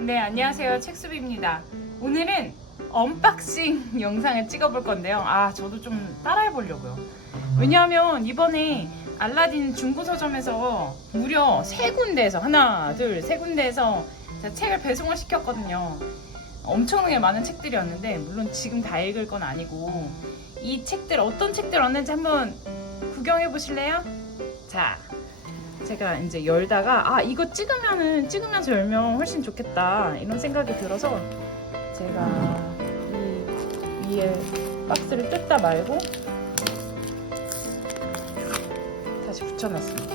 네, 안녕하세요. 책수비입니다. 오늘은 언박싱 영상을 찍어볼 건데요. 저도 좀 따라해 보려고요. 왜냐하면 이번에 알라딘 중고서점에서 무려 세 군데에서 세 군데에서 제가 책을 배송을 시켰거든요. 엄청나게 많은 책들이었는데 물론 지금 다 읽을 건 아니고 이 책들 어떤 책들 왔는지 한번 구경해 보실래요? 자, 제가 이제 열다가 이거 찍으면서 열면 훨씬 좋겠다 이런 생각이 들어서 제가 이 위에 박스를 뜯다 말고 다시 붙여놨습니다.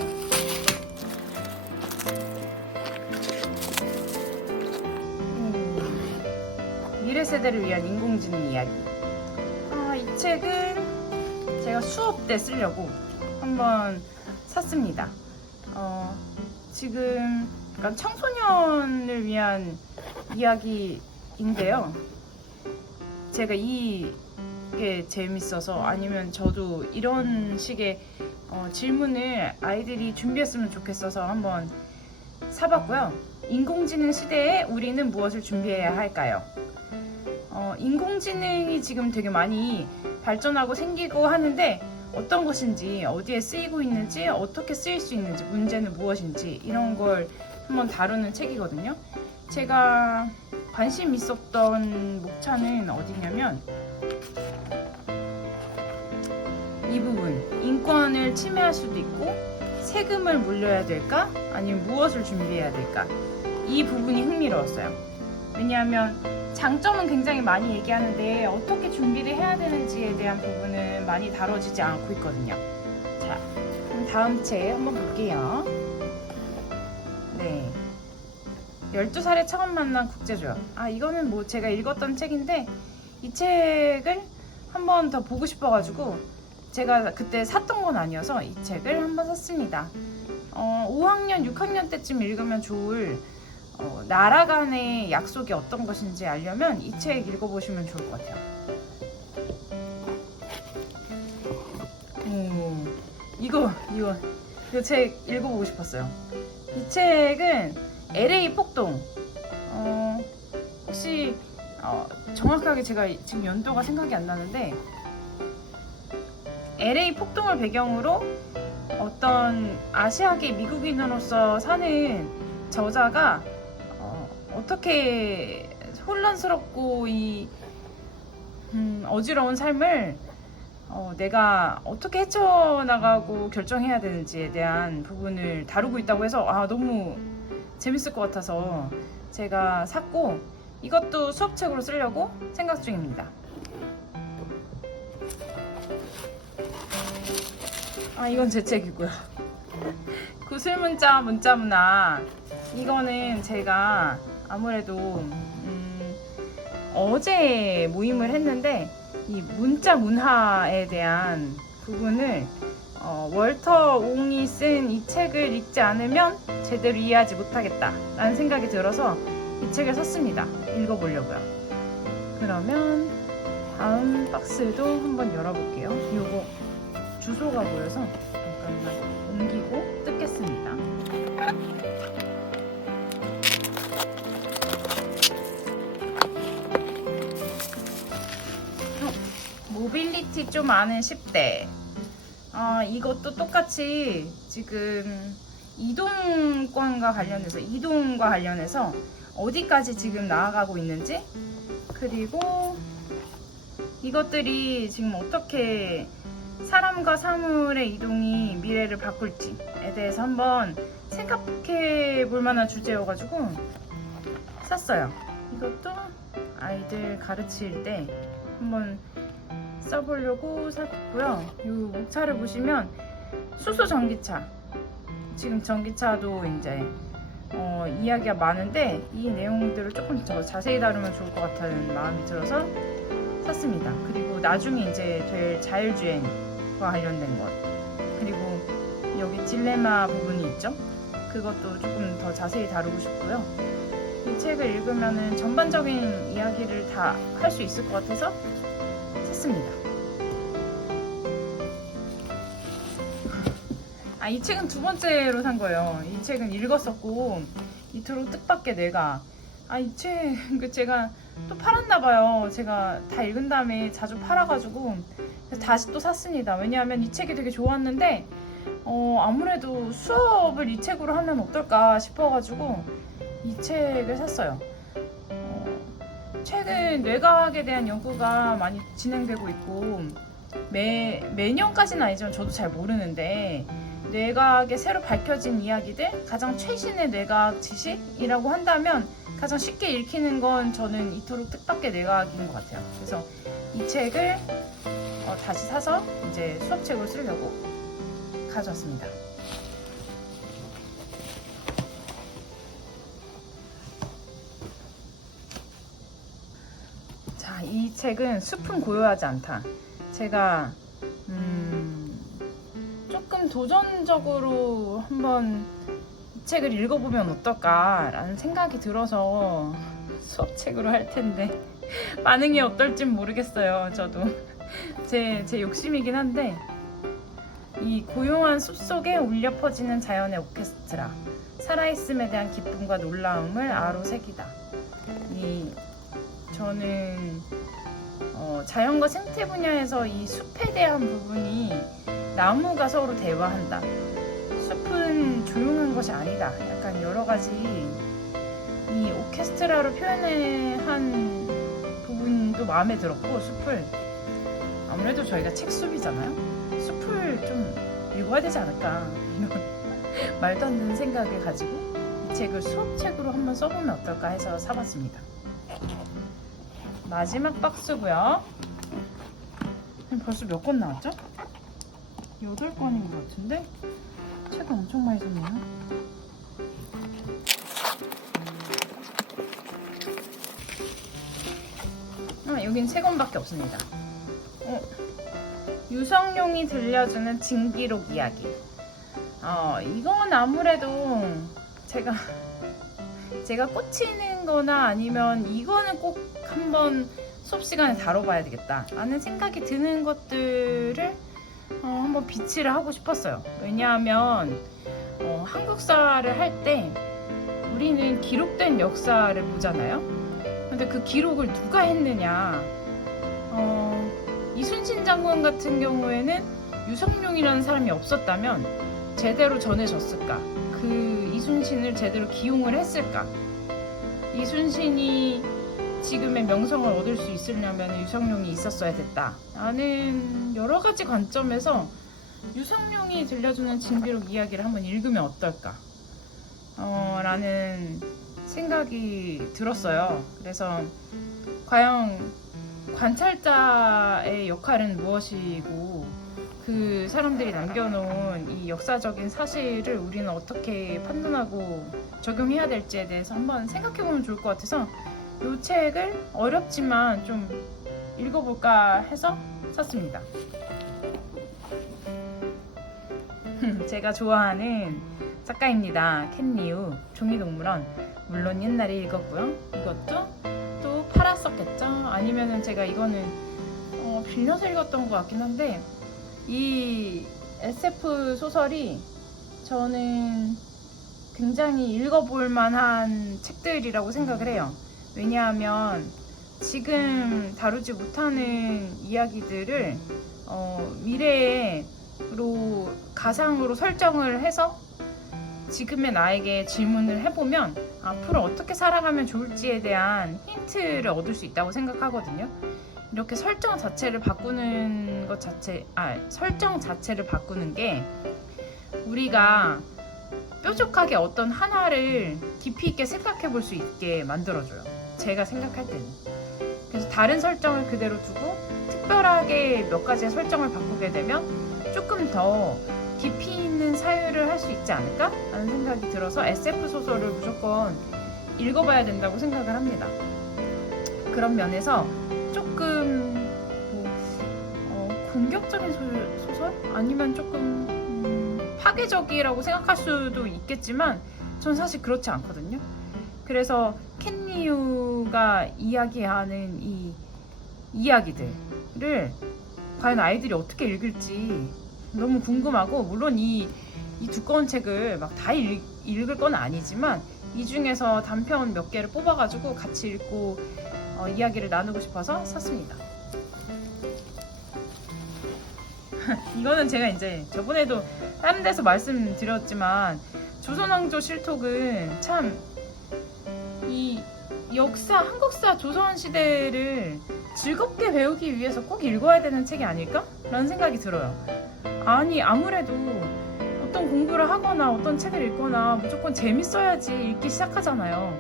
미래 세대를 위한 인공지능 이야기. 이 책은 제가 수업 때 쓰려고 한번 샀습니다. 지금 약간 청소년을 위한 이야기인데요. 제가 이게 재밌어서 아니면 저도 이런 식의 질문을 아이들이 준비했으면 좋겠어서 한번 사봤고요. 인공지능 시대에 우리는 무엇을 준비해야 할까요? 인공지능이 지금 되게 많이 발전하고 생기고 하는데 어떤 것인지, 어디에 쓰이고 있는지, 어떻게 쓰일 수 있는지, 문제는 무엇인지 이런 걸 한번 다루는 책이거든요. 제가 관심 있었던 목차는 어디냐면 이 부분, 인권을 침해할 수도 있고 세금을 물려야 될까? 아니면 무엇을 준비해야 될까? 이 부분이 흥미로웠어요. 왜냐하면 장점은 굉장히 많이 얘기하는데 어떻게 준비를 해야 되는지에 대한 부분은 많이 다뤄지지 않고 있거든요. 자, 그럼 다음 책 한번 볼게요. 네, 12살에 처음 만난 국제조약. 이거는 뭐 제가 읽었던 책인데 이 책을 한 번 더 보고 싶어가지고 제가 그때 샀던 건 아니어서 이 책을 한번 샀습니다. 5학년, 6학년 때쯤 읽으면 좋을 나라 간의 약속이 어떤 것인지 알려면 이 책 읽어보시면 좋을 것 같아요. 이거 책 읽어보고 싶었어요. 이 책은 LA 폭동. 혹시 정확하게 제가 지금 연도가 생각이 안 나는데 LA 폭동을 배경으로 어떤 아시아계 미국인으로서 사는 저자가 어떻게 혼란스럽고 이 어지러운 삶을 내가 어떻게 헤쳐나가고 결정해야 되는지에 대한 부분을 다루고 있다고 해서 너무 재밌을 것 같아서 제가 샀고 이것도 수업책으로 쓰려고 생각 중입니다. 이건 제 책이고요. 구슬문자 문자문화. 이거는 제가 아무래도 어제 모임을 했는데 이 문자 문화에 대한 부분을 월터 옹이 쓴 이 책을 읽지 않으면 제대로 이해하지 못하겠다 라는 생각이 들어서 이 책을 샀습니다. 읽어보려고요. 그러면 다음 박스도 한번 열어볼게요. 요거 주소가 보여서 잠깐만 옮기고 뜯겠습니다. 모빌리티 좀 아는 10대. 이것도 똑같이 지금 이동과 관련해서 어디까지 지금 나아가고 있는지, 그리고 이것들이 지금 어떻게 사람과 사물의 이동이 미래를 바꿀지에 대해서 한번 생각해 볼 만한 주제여가지고 샀어요. 이것도 아이들 가르칠 때 한번 써보려고 샀고요. 이 목차를 보시면 수소 전기차, 지금 전기차도 이제 이야기가 많은데 이 내용들을 조금 더 자세히 다루면 좋을 것 같다는 마음이 들어서 샀습니다. 그리고 나중에 이제 될 자율주행과 관련된 것, 그리고 여기 딜레마 부분이 있죠. 그것도 조금 더 자세히 다루고 싶고요. 이 책을 읽으면 전반적인 이야기를 다 할 수 있을 것 같아서 샀습니다. 이 책은 두 번째로 산 거예요. 이 책은 읽었었고 이토록 뜻밖의 내가 이 책 제가 또 팔았나 봐요. 제가 다 읽은 다음에 자주 팔아가지고 다시 또 샀습니다. 왜냐하면 이 책이 되게 좋았는데 아무래도 수업을 이 책으로 하면 어떨까 싶어가지고 이 책을 샀어요. 최근 뇌과학에 대한 연구가 많이 진행되고 있고 매년까지는 아니지만 저도 잘 모르는데 뇌과학에 새로 밝혀진 이야기들, 가장 최신의 뇌과학 지식이라고 한다면 가장 쉽게 읽히는 건 저는 이토록 뜻밖의 뇌과학인 것 같아요. 그래서 이 책을 다시 사서 이제 수업책으로 쓰려고 가져왔습니다. 자, 이 책은 숲은 고요하지 않다. 제가 조금 도전적으로 한번 이 책을 읽어보면 어떨까라는 생각이 들어서 수업책으로 할 텐데 반응이 어떨진 모르겠어요. 저도 제 욕심이긴 한데, 이 고요한 숲속에 울려 퍼지는 자연의 오케스트라, 살아있음에 대한 기쁨과 놀라움을 아로새기다. 저는 자연과 생태 분야에서 이 숲에 대한 부분이, 나무가 서로 대화한다, 숲은 조용한 것이 아니다, 약간 여러 가지 이 오케스트라로 표현한 부분도 마음에 들었고, 숲을 아무래도 저희가 책숲이잖아요. 숲을 좀 읽어야 되지 않을까 이런 말도 안 되는 생각을 가지고 이 책을 수업책으로 한번 써보면 어떨까 해서 사봤습니다. 마지막 박스고요. 벌써 몇 권 나왔죠? 8권인 것 같은데 책을 엄청 많이 샀네요. 여긴 3권밖에 없습니다. 유성룡이 들려주는 징기록 이야기. 이건 아무래도 제가 꽂히는 거나 아니면 이거는 꼭 한번 수업 시간에 다뤄봐야 되겠다 라는 생각이 드는 것들을 한번 비치를 하고 싶었어요. 왜냐하면 한국사를 할 때 우리는 기록된 역사를 보잖아요. 근데 그 기록을 누가 했느냐, 이순신 장군 같은 경우에는 유성룡이라는 사람이 없었다면 제대로 전해졌을까? 그 이순신을 제대로 기용을 했을까? 이순신이 지금의 명성을 얻을 수 있으려면 유성룡이 있었어야 됐다 라는 여러 가지 관점에서 유성룡이 들려주는 징비록 이야기를 한번 읽으면 어떨까? 라는 생각이 들었어요. 그래서 과연 관찰자의 역할은 무엇이고, 그 사람들이 남겨놓은 이 역사적인 사실을 우리는 어떻게 판단하고 적용해야 될지에 대해서 한번 생각해보면 좋을 것 같아서 이 책을 어렵지만 좀 읽어볼까 해서 샀습니다. 제가 좋아하는 작가입니다. 켄리우, 종이동물원. 물론 옛날에 읽었고요. 이것도 또 팔았었겠죠. 아니면은 제가 이거는 빌려서 읽었던 것 같긴 한데, 이 SF 소설이 저는 굉장히 읽어볼 만한 책들이라고 생각을 해요. 왜냐하면 지금 다루지 못하는 이야기들을 미래로 가상으로 설정을 해서 지금의 나에게 질문을 해보면 앞으로 어떻게 살아가면 좋을지에 대한 힌트를 얻을 수 있다고 생각하거든요. 이렇게 설정 자체를 바꾸는 설정 자체를 바꾸는 게 우리가 뾰족하게 어떤 하나를 깊이 있게 생각해 볼 수 있게 만들어줘요. 제가 생각할 때는. 그래서 다른 설정을 그대로 두고 특별하게 몇 가지의 설정을 바꾸게 되면 조금 더 깊이 있는 사유를 할 수 있지 않을까? 라는 생각이 들어서 SF 소설을 무조건 읽어봐야 된다고 생각을 합니다. 그런 면에서 조금 공격적인 소설? 아니면 조금 파괴적이라고 생각할 수도 있겠지만 전 사실 그렇지 않거든요. 그래서 켄리우가 이야기하는 이 이야기들을 과연 아이들이 어떻게 읽을지 너무 궁금하고, 물론 이 두꺼운 책을 막 다 읽을 건 아니지만 이 중에서 단편 몇 개를 뽑아가지고 같이 읽고 이야기를 나누고 싶어서 샀습니다. 이거는 제가 이제 저번에도 다른 데서 말씀드렸지만 조선왕조 실록은 참 이 역사, 한국사 조선시대를 즐겁게 배우기 위해서 꼭 읽어야 되는 책이 아닐까? 라는 생각이 들어요. 아니 아무래도 어떤 공부를 하거나 어떤 책을 읽거나 무조건 재밌어야지 읽기 시작하잖아요.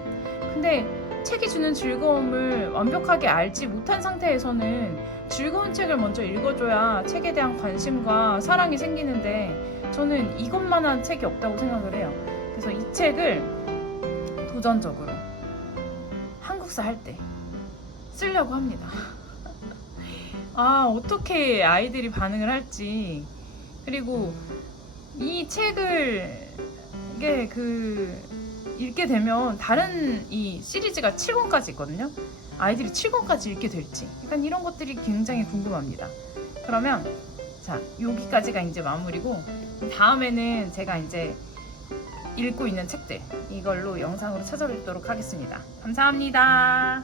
근데 책이 주는 즐거움을 완벽하게 알지 못한 상태에서는 즐거운 책을 먼저 읽어줘야 책에 대한 관심과 사랑이 생기는데 저는 이것만한 책이 없다고 생각을 해요. 그래서 이 책을 도전적으로 한국사 할 때 쓰려고 합니다. 아, 어떻게 아이들이 반응을 할지. 그리고 이 책을 이게 읽게 되면 다른 이 시리즈가 7권까지 있거든요. 아이들이 7권까지 읽게 될지. 약간 이런 것들이 굉장히 궁금합니다. 그러면 자, 여기까지가 이제 마무리고 다음에는 제가 이제 읽고 있는 책들 이걸로 영상으로 찾아뵙도록 하겠습니다. 감사합니다.